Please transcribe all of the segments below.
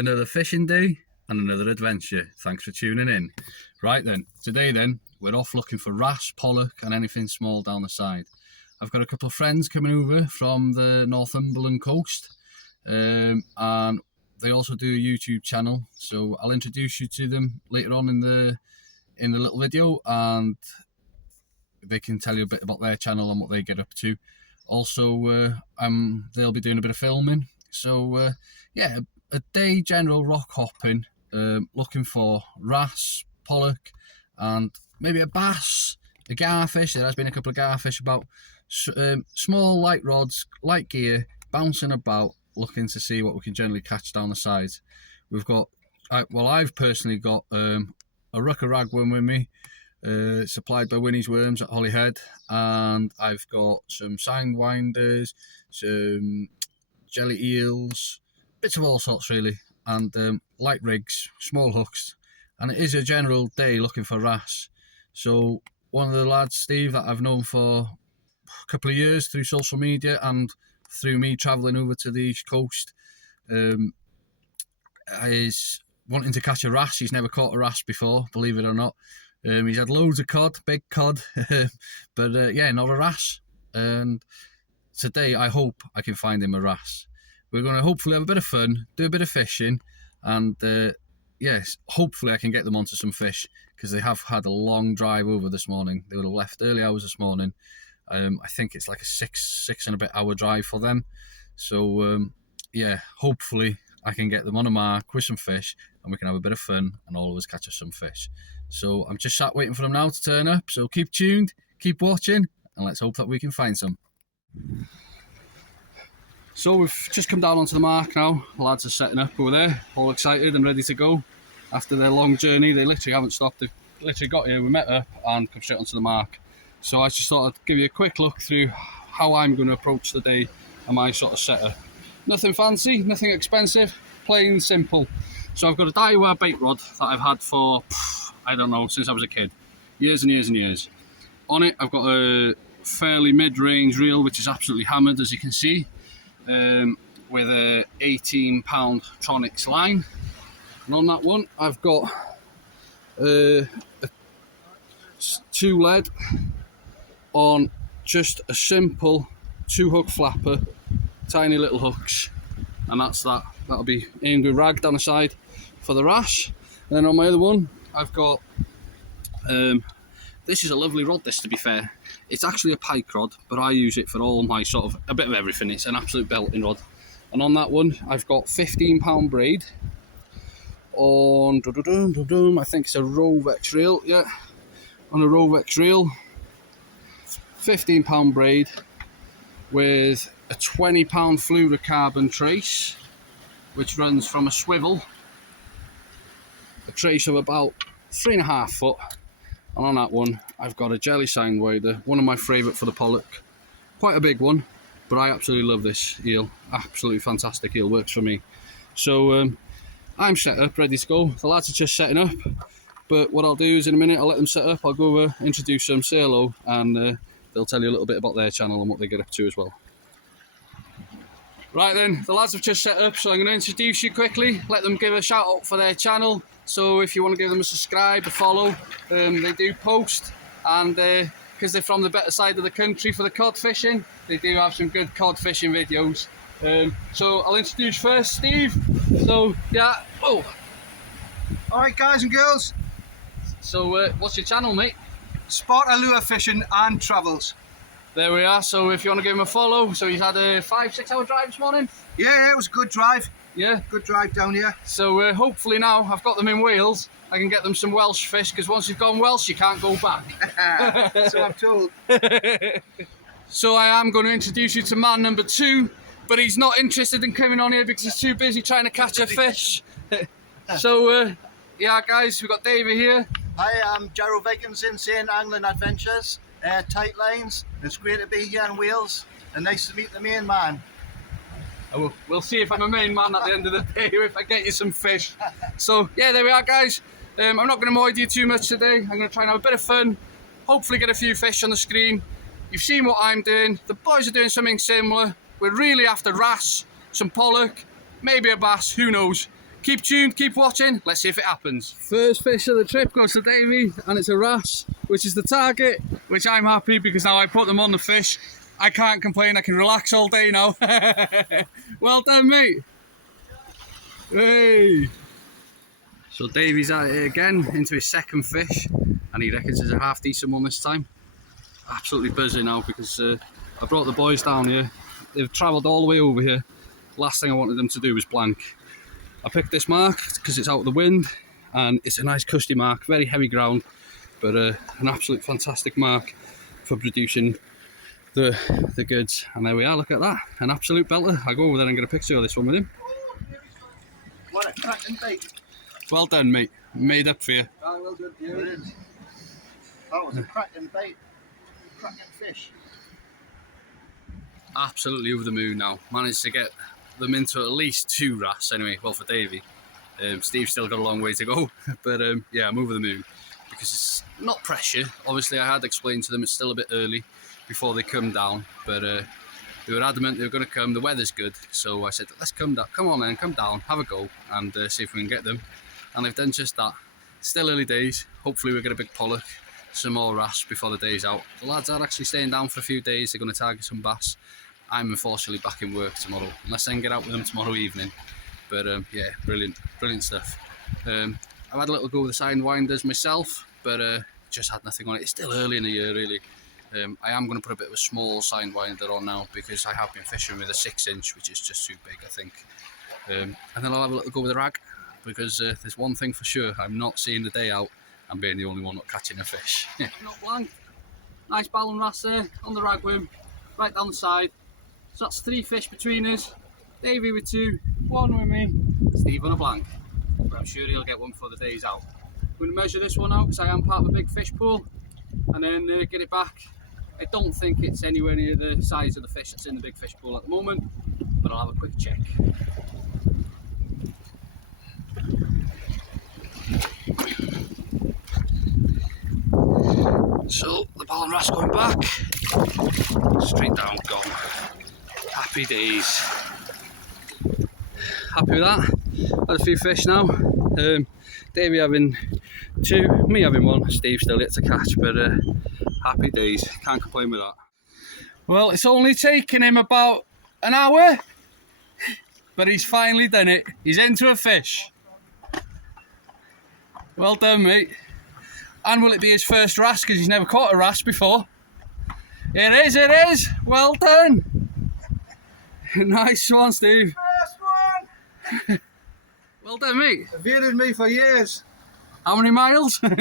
another fishing day and another adventure. Thanks for tuning in. Right then, today then, we're off looking for wrasse, pollock and anything small down the side. I've got a couple of friends coming over from the Northumberland coast, and they also do a YouTube channel, so I'll introduce you to them later on in the little video, and they can tell you a bit about their channel and what they get up to. Also, they'll be doing a bit of filming. So yeah, a day general rock hopping, looking for wrasse, pollock, and maybe a bass, a garfish. There has been a couple of garfish about. Small light rods, light gear, bouncing about, looking to see what we can generally catch down the sides. We've got, I've personally got a rucker ragworm with me, supplied by Winnie's Worms at Holyhead, and I've got some sidewinders, some jelly eels, bits of all sorts really, and light rigs, small hooks, and it is a general day looking for wrasse. So one of the lads, Steve, that I've known for a couple of years through social media and through me travelling over to the East Coast, is wanting to catch a wrasse. He's never caught a wrasse before, believe it or not. He's had loads of cod, big cod, but yeah, not a wrasse. And today I hope I can find him a wrasse. We're going to hopefully have a bit of fun, do a bit of fishing, and yes, hopefully I can get them onto some fish, because they have had a long drive over this morning. They would have left early hours this morning. I think it's like a six and a bit hour drive for them. So yeah, hopefully I can get them on a mark with some fish, and we can have a bit of fun and all of us catch us some fish. So I'm just sat waiting for them now to turn up. So keep tuned, keep watching, and let's hope that we can find some. So we've just come down onto the mark now. The lads are setting up over there, all excited and ready to go. After their long journey, they literally haven't stopped. They've literally got here, we met up and come straight onto the mark. So I just thought I'd give you a quick look through how I'm going to approach the day and my sort of setup. Nothing fancy, nothing expensive, plain simple. So I've got a Daiwa bait rod that I've had for, I don't know, since I was a kid. Years and years and years. On it I've got a fairly mid-range reel, which is absolutely hammered, as you can see, with a 18-pound Tronics line. And on that one I've got a 2-lead on just a simple 2-hook flapper, tiny little hooks, and that's that. That'll be aimed with rag down the side for the wrasse. And then on my other one I've got this is a lovely rod, this, to be fair. It's actually a pike rod, but I use it for all my sort of a bit of everything. It's an absolute belting rod. And on that one I've got 15-pound braid on I think it's a Rovex reel, yeah, on a Rovex reel, 15-pound braid with a 20-pound fluorocarbon trace, which runs from a swivel, a trace of about 3.5 foot. And on that one I've got a jelly sidewinder, one of my favourite for the pollock, quite a big one, but I absolutely love this eel, absolutely fantastic eel, works for me. So I'm set up, ready to go. The lads are just setting up, but what I'll do is in a minute I'll let them set up, I'll go over, introduce them, say hello, and they'll tell you a little bit about their channel and what they get up to as well. Right then, the lads have just set up, so I'm going to introduce you quickly, let them give a shout out for their channel. So if you want to give them a subscribe, a follow, they do post, and because they're from the better side of the country for the cod fishing, they do have some good cod fishing videos. So I'll introduce first Steve. So yeah, oh, Alright guys and girls, so what's your channel, mate? Sport Allure Fishing and Travels. There we are. So if you want to give him a follow, so he's had a 5-6 hour drive this morning. Yeah, it was a good drive. Yeah, good drive down here. So hopefully now I've got them in Wales, I can get them some Welsh fish, because once you've gone Welsh you can't go back. So I'm told. So I am going to introduce you to man number 2, but he's not interested in coming on here because he's too busy trying to catch a fish. So yeah guys, we've got David here. Hi, I'm Gerald Vacanson, saying Angling Adventures, tight lines. It's great to be here in Wales, and nice to meet the main man. We'll see if I'm a main man at the end of the day, if I get you some fish. So yeah, there we are guys. I'm not going to annoy you too much today. I'm going to try and have a bit of fun, hopefully get a few fish on the screen. You've seen what I'm doing, the boys are doing something similar. We're really after wrasse, some pollock, maybe a bass, who knows. keep tuned, keep watching. Let's see if it happens. First fish of the trip goes to Davey, and it's a wrasse, which is the target, which I'm happy because now I put them on the fish. I can't complain, I can relax all day now. Well done, mate. Hey. So Davey's at it again, into his second fish, and he reckons it's a half decent one this time. Absolutely buzzing now because I brought the boys down here. They've travelled all the way over here. Last thing I wanted them to do was blank. I picked this mark because it's out of the wind, and it's a nice cushy mark, very heavy ground, but an absolute fantastic mark for producing the goods. And there we are, look at that, an absolute belter. I'll go over there and get a picture of this one with him. What a cracking bait. Well done, mate. Made up for you. Oh, well done. Yeah, it is. That was a cracking bait. Cracking fish. Absolutely over the moon now. Managed to get them into at least 2 wrasse anyway, well for Davey. Steve's still got a long way to go, but yeah, I'm over the moon because it's not pressure. Obviously I had explained to them it's still a bit early before they come down, but they were adamant they were going to come. The weather's good, so I said, let's come down. Come on then, come down, have a go, and see if we can get them. And they've done just that. Still early days. Hopefully we'll get a big pollock, some more wrasse before the day's out. The lads are actually staying down for a few days. They're going to target some bass. I'm unfortunately back in work tomorrow, unless I can get out with them tomorrow evening. But yeah, brilliant stuff. I've had a little go with the sidewinders myself, but just had nothing on it. It's still early in the year, really. I am going to put a bit of a small sidewinder on now because I have been fishing with a 6-inch, which is just too big, I think. And then I'll have a little go with the rag, because there's one thing for sure, I'm not seeing the day out and being the only one not catching a fish. Not blank. Nice ball and wrasse there on the ragworm, right down the side. So that's 3 fish between us. Davey with 2, 1 with me, Steve on a blank. But I'm sure he'll get one before the day's out. I'm going to measure this one out because I am part of a big fish pool, and then get it back. I don't think it's anywhere near the size of the fish that's in the big fish pool at the moment, but I'll have a quick check. So the ball and wrasse going back, straight down, gone. Happy days. Happy with that. Had a few fish now. Davey having 2, me having 1. Steve still yet to catch, but happy days. Can't complain with that. Well, it's only taken him about an hour, but he's finally done it. He's into a fish. Well done, mate. And will it be his first wrasse, because he's never caught a wrasse before? It is, it is. Well done. Nice one, Steve. First one. Well done, mate. Evaded me for years. How many miles? What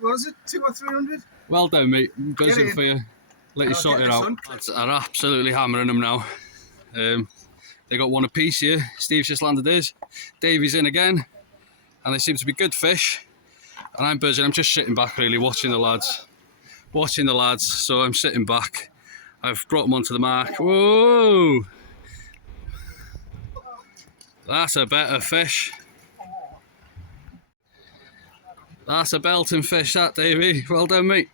was it, 200 or 300? Well done, mate. Buzzing for you. Let you sort it out. Lads are absolutely hammering them now. They got 1 apiece here. Steve's just landed his. Davey's in again. And they seem to be good fish. And I'm buzzing. I'm just sitting back, really, watching the lads. So I'm sitting back. I've brought them onto the mark. Whoa! That's a better fish. That's a belting fish, that, Davey. Well done, mate.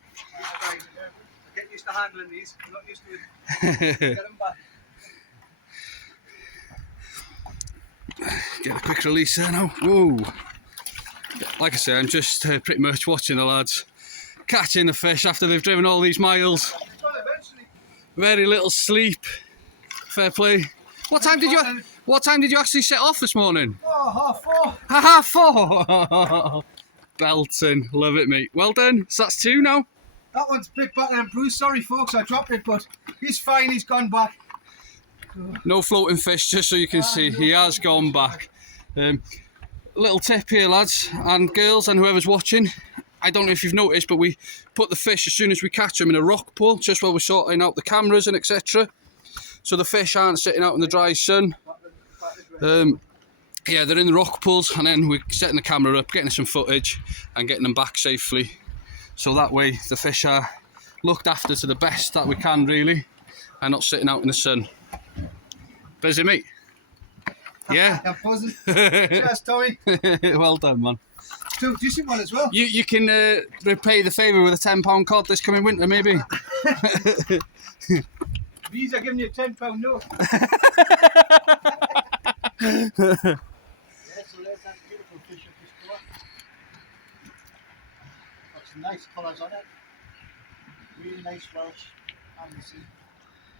Get used to handling these. I'm not used to it. Get them back. Get a quick release there now. Whoa! Like I say, I'm just pretty much watching the lads catching the fish after they've driven all these miles. Very little sleep. Fair play. What time did you actually set off this morning? Oh, 4:30. 4:30. Belting. Love it, mate. Well done. So that's 2 now. That one's bit back and bruised. Sorry, folks, I dropped it, but he's fine. He's gone back. No floating fish, just so you can see. He has gone back. Little tip here, lads and girls, and whoever's watching. I don't know if you've noticed, but we put the fish as soon as we catch them in a rock pool, just while we're sorting out the cameras and etc. So the fish aren't sitting out in the dry sun. Yeah, they're in the rock pools, and then we're setting the camera up, getting some footage and getting them back safely. So that way the fish are looked after to the best that we can, really, and not sitting out in the sun. Busy, mate? Yeah? I'm buzzing. Cheers, Tommy. Well done, man. 2 decent one as well. You can repay the favour with a £10 cod this coming winter, maybe. These are giving you a £10 note. Yeah, so there's that beautiful fish of this colour. Got some nice colours on it. Really nice Welsh Anglesey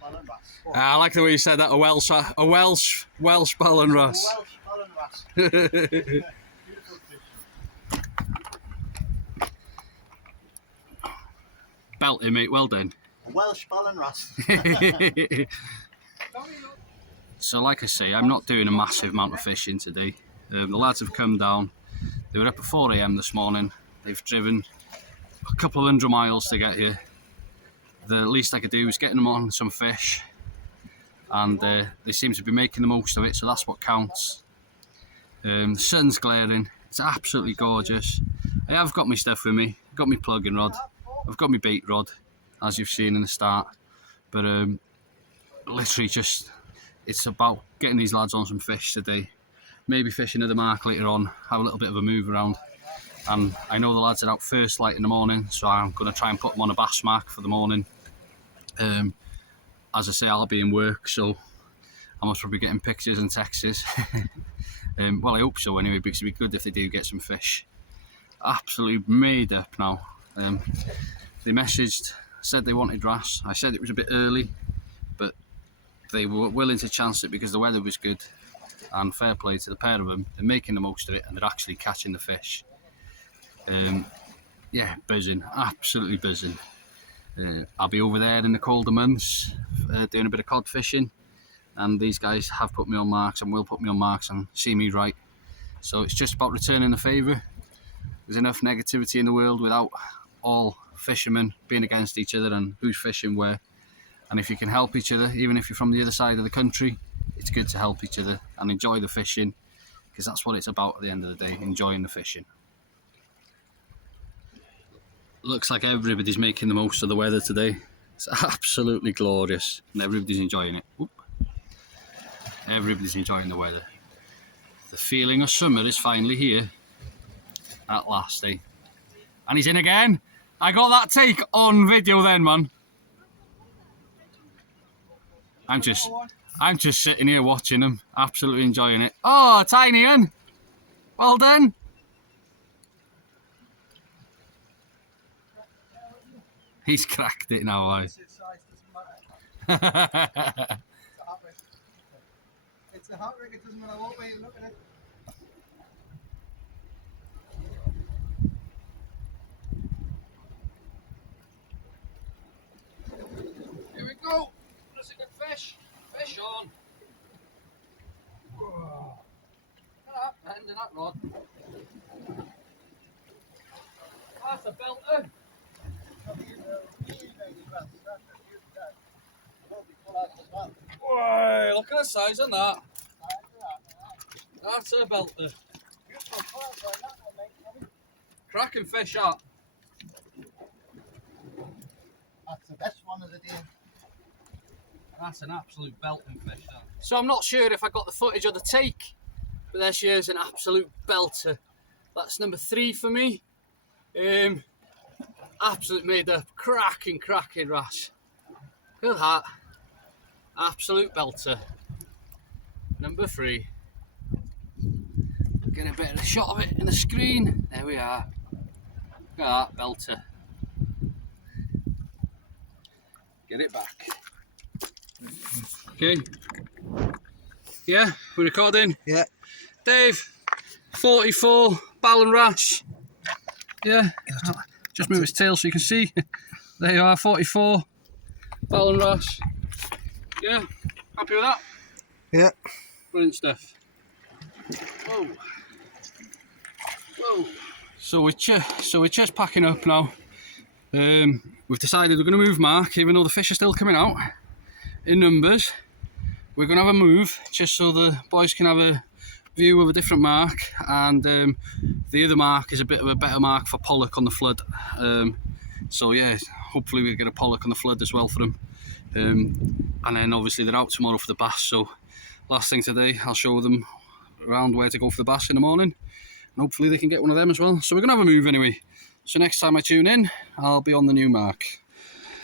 Ballan wrasse. I like the way you said that. A Welsh Ballan wrasse. Welsh Ballan wrasse. Beautiful fish. Belting, mate. Well done. Welsh Ballan wrasse. So, like I say, I'm not doing a massive amount of fishing today. The lads have come down. They were up at 4 AM this morning. They've driven a couple of 100 miles to get here. The least I could do was getting them on some fish, and they seem to be making the most of it, so that's what counts. The sun's glaring. It's absolutely gorgeous. I have got my stuff with me. I've got my plugging rod. I've got my bait rod, as you've seen in the start. But literally just, it's about getting these lads on some fish today. Maybe fishing at the mark later on, have a little bit of a move around. And I know the lads are out first light in the morning, so I'm going to try and put them on a bass mark for the morning. As I say, I'll be in work, so I must probably be getting pictures and texts. Well, I hope so anyway, because it'd be good if they do get some fish. Absolutely made up now. They messaged, said they wanted wrasse. I said it was a bit early, but they were willing to chance it because the weather was good. And fair play to the pair of them. They're making the most of it, and they're actually catching the fish. Yeah, buzzing, absolutely buzzing. I'll be over there in the colder months doing a bit of cod fishing, and these guys have put me on marks and will put me on marks and see me right. So it's just about returning the favour. There's enough negativity in the world without all fishermen being against each other and who's fishing where. And if you can help each other, even if you're from the other side of the country, it's good to help each other and enjoy the fishing, because that's what it's about at the end of the day, enjoying the fishing. Looks like everybody's making the most of the weather today. It's absolutely glorious and everybody's enjoying it. Oop. Everybody's enjoying the weather. The feeling of summer is finally here at last, eh? And he's in again. I got that take on video then, man. I'm just sitting here watching him, absolutely enjoying it. Oh, tiny one. Well done. He's cracked it now, I. It's a hot rig, it doesn't matter what way you look at it. Here we go. That's a good fish. Fish on. End of that rod. That's a belter. Whoa, look at the size on that. That's a belter. Cracking fish up. That's the best one of the day. That's an absolute belting fish. That. So I'm not sure if I got the footage or the take, but there she is, an absolute belter. That's number 3 for me. Absolute made up, cracking wrasse. Look at that. Absolute belter. Number 3. Get a bit of a shot of it in the screen. There we are. Look at that belter. Get it back. Okay. Yeah, we're recording. Yeah. Dave, 44 Ballan wrasse. Yeah. Just move its tail so you can see. There you are, 44 Ballan wrasse. Yeah, happy with that? Yeah. Brilliant stuff. Whoa. Whoa. So we're just packing up now. We've decided we're going to move mark, even though the fish are still coming out in numbers. We're going to have a move just so the boys can have a view of a different mark, and the other mark is a bit of a better mark for pollock on the flood. So yeah, hopefully we'll get a pollock on the flood as well for them. And then obviously they're out tomorrow for the bass, so last thing today I'll show them around where to go for the bass in the morning, and hopefully they can get one of them as well. So we're gonna have a move anyway, so next time I tune in I'll be on the new mark.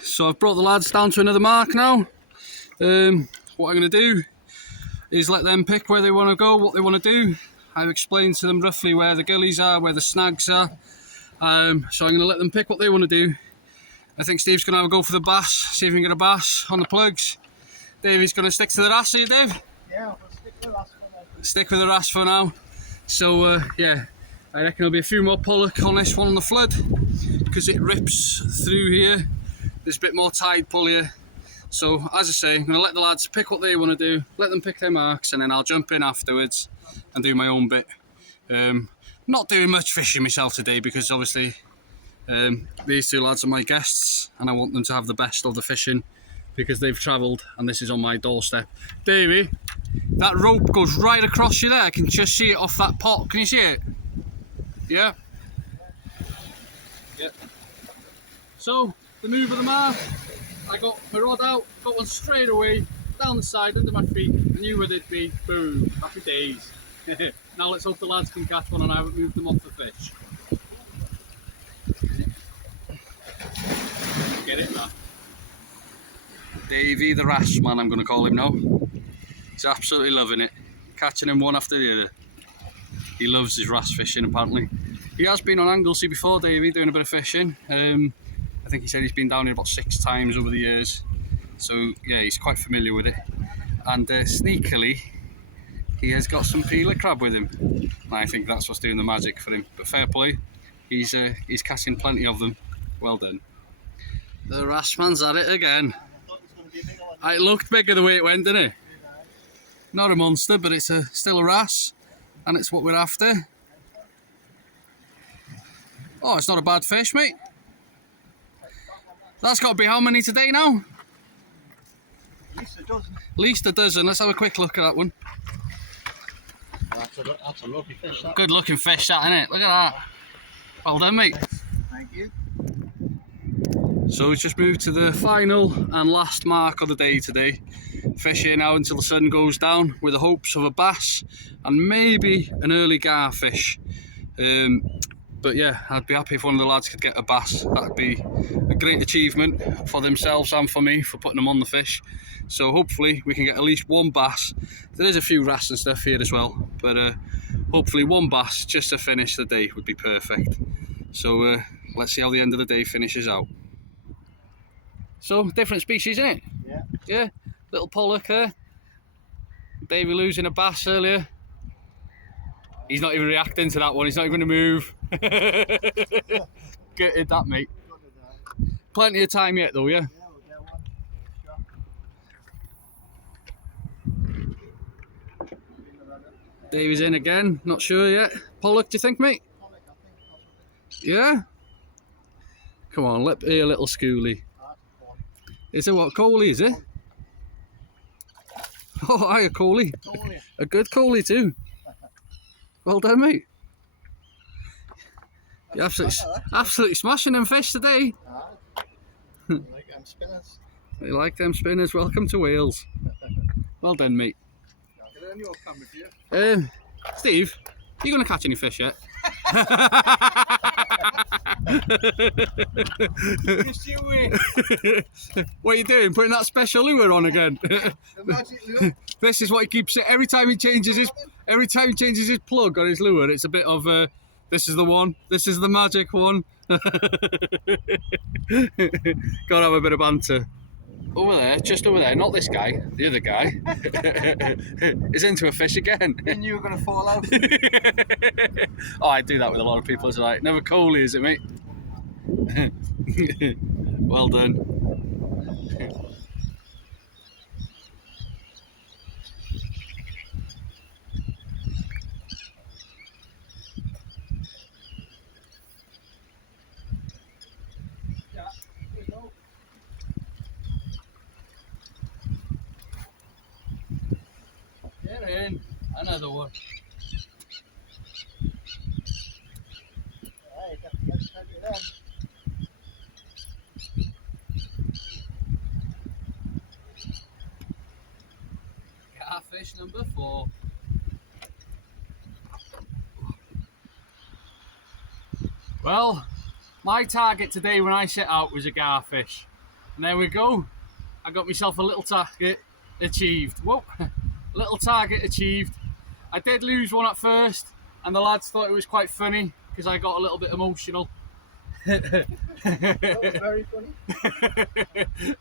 So I've brought the lads down to another mark now. What I'm gonna do, is let them pick where they want to go, what they want to do. I've explained to them roughly where the gullies are, where the snags are. So I'm going to let them pick what they want to do. I think Steve's going to have a go for the bass, see if we can get a bass on the plugs. Davey's going to stick to the wrasse, are you, Dave? Yeah, we'll stick with the wrasse for now. Stick with the wrasse for now. So yeah, I reckon there'll be a few more pollock on this one on the flood, because it rips through here. There's a bit more tide pull here. So as I say, I'm going to let the lads pick what they want to do, let them pick their marks, and then I'll jump in afterwards and do my own bit. Not doing much fishing myself today, because obviously these two lads are my guests and I want them to have the best of the fishing, because they've travelled and this is on my doorstep. Davey, that rope goes right across you there. I can just see it off that pot. Can you see it? Yeah? Yeah. So, the move of the mark, I got my rod out, got one straight away, down the side, under my feet, I knew where they'd be, boom, happy days. Now let's hope the lads can catch one and I haven't moved them off the fish. Get it, man. Davey the wrasse man, I'm going to call him now. He's absolutely loving it. Catching him one after the other. He loves his wrasse fishing apparently. He has been on Anglesey before, Davey, doing a bit of fishing. I think he said he's been down here about 6 times over the years. So yeah, he's quite familiar with it. And sneakily, he has got some peeler crab with him. And I think that's what's doing the magic for him. But fair play, he's catching plenty of them. Well done. The wrasse man's at it again. It looked bigger the way it went, didn't it? Not a monster, but it's still a wrasse, and it's what we're after. Oh, it's not a bad fish, mate. That's got to be how many today now? At least a dozen. At least a dozen. Let's have a quick look at that one. That's a lovely fish, that. Good looking fish, that, isn't it? Look at that. Well done, mate. Thank you. So it's just moved to the final and last mark of the day today. Fish here now until the sun goes down, with the hopes of a bass and maybe an early garfish. But yeah, I'd be happy if one of the lads could get a bass. That'd be a great achievement for themselves and for me for putting them on the fish. So hopefully we can get at least one bass. There is a few wrasse and stuff here as well, but hopefully one bass just to finish the day would be perfect. So let's see how the end of the day finishes out. So different species, isn't it? Yeah. Yeah, little pollock there. Davey losing a bass earlier. He's not even reacting to that one, he's not even going to move. Gutted that, mate. Plenty of time yet though, yeah? Yeah, we'll get one. Sure. Davey's in again, not sure yet. Pollock, do you think, mate? Pollock, I think. Yeah? Come on, let me a little schoolie. Is it what, Coley, is it? Oh, hi, a Coley. A good Coley too. Well done, mate. You're absolutely smashing them fish today. Like them spinners. You like them spinners? Welcome to Wales. Well done, mate. Steve, are you going to catch any fish yet? What are you doing? Putting that special lure on again? The magic lure. This is what he keeps it every time he changes his plug on his lure. It's a bit of this is the one, this is the magic one. Gotta have a bit of banter. Over there, just over there, not this guy, the other guy, is into a fish again. You knew you were going to fall out. Oh, I do that with a lot of people, it's like, never Coley, is it, mate? Well done. Get in, another one. Catfish number 4. Well, my target today when I set out was a garfish. And there we go. I got myself a little target achieved. Whoa. little target achieved. I did lose one at first, and the lads thought it was quite funny because I got a little bit emotional. That was very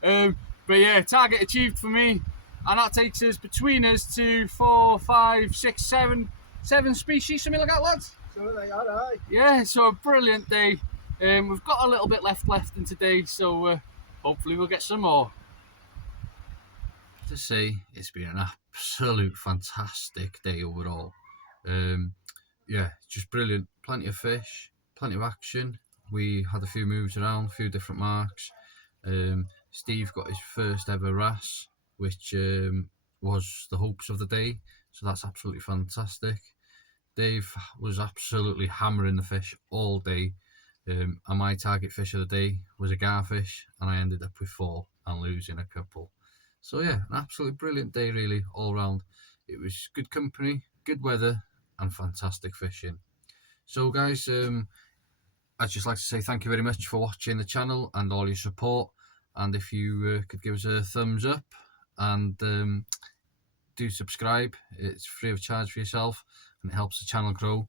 funny. But yeah, target achieved for me, and that takes us between us to 4, 5, 6, 7 species, something like that, lads. Something like that, aye. Yeah, so a brilliant day. We've got a little bit left in today, so hopefully we'll get some more. To say, it's been an absolute fantastic day overall. Yeah, just brilliant. Plenty of fish, plenty of action. We had a few moves around, a few different marks. Steve got his first ever wrasse, which was the hopes of the day, so that's absolutely fantastic. Dave was absolutely hammering the fish all day, and my target fish of the day was a garfish, and I ended up with 4 and losing a couple. So yeah, an absolutely brilliant day really all round. It was good company, good weather, and fantastic fishing. So guys, I'd just like to say thank you very much for watching the channel and all your support, and if you could give us a thumbs up and do subscribe, it's free of charge for yourself and it helps the channel grow.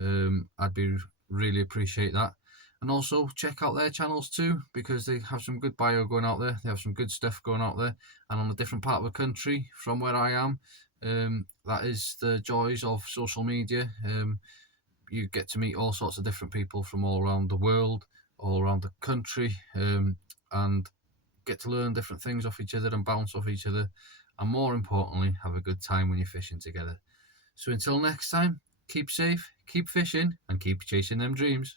I'd really appreciate that. And also check out their channels too, because they have some good bio going out there. They have some good stuff going out there, and on a different part of the country from where I am. That is the joys of social media. You get to meet all sorts of different people from all around the world, all around the country, and get to learn different things off each other and bounce off each other, and more importantly, have a good time when you're fishing together. So until next time, keep safe, keep fishing, and keep chasing them dreams.